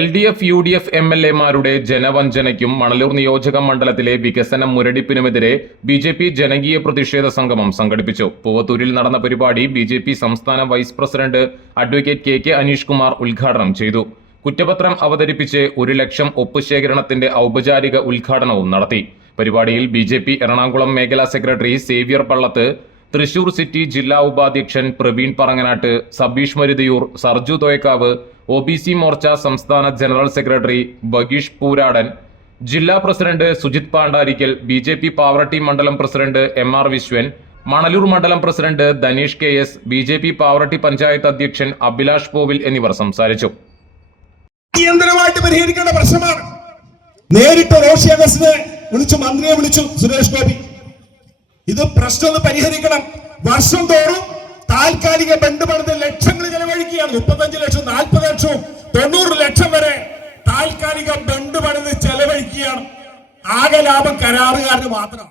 LDF, UDF MLA-മാരുടെ ജനവഞ്ചനയ്ക്കും Manalur നിയോജക മണ്ഡലത്തിലെ വികസന മുരടിപ്പിനുമെതിരെ BJP ജനകീയ പ്രതിഷേധ സംഗമം സംഘടിപ്പിച്ചു. പൂവത്തൂരിൽ നടന്ന പരിപാടി BJP സംസ്ഥാന vice president advocate KK Aneesh Kumar ഉദ്ഘാടനം ചെയ്തു. കുറ്റപത്രം അവതരിപ്പിച്ച് 1 ലക്ഷം ഒപ്പ് ശേഖരണത്തിന്റെ ഔപചാരിക ഉദ്ഘാടനവും നടത്തി. പരിപാടിയിൽ BJP എറണാകുളം മേഖലാ secretary Xavier Pallath, Thrissur city ജില്ലാ ഉപാധ്യക്ഷൻ പ്രവീൺ പറങ്ങനാട്ട്, സബീഷ് മരുതിയൂർ, സർജു തോയക്കാവ്, OBC മോർച്ച സംസ്ഥാന ജനറൽ സെക്രട്ടറി ബഗീഷ് പൂരാടൻ, ജില്ലാ പ്രസിഡന്റ് സുജിത് പാണ്ടാരിക്കൽ, BJP പാവറട്ടി മണ്ഡലം പ്രസിഡന്റ് MR വിശ്വൻ, മണലൂർ മണ്ഡലം president Dhaneesh KS, BJP Pavaratti panchayat അധ്യക്ഷൻ അഭിലാഷ് പോവിൽ എന്നിവർ സംസാരിച്ചു. പരിഹരിക്കേണ്ട പ്രശ്നമാണ്. നേരിട്ട് റോഷി അഗസ്റ്റിനെ വിളിച്ചു, മന്ത്രിയെ വിളിച്ചു, സുരേഷ് ഗോപി. ഇത് പ്രശ്നം പരിഹരിക്കണം. വർഷം തോറും താൽക്കാലിക ബണ്ട് പണിത് ലക്ഷങ്ങൾ ചെലവഴിക്കുകയാണ്. 35 ലക്ഷം, 40 ലക്ഷം, 90 ലക്ഷം വരെ താൽക്കാലിക ബണ്ട് പണിത് ചെലവഴിക്കുകയാണ്. ആകെ ലാഭം കരാറുകാരന് മാത്രം.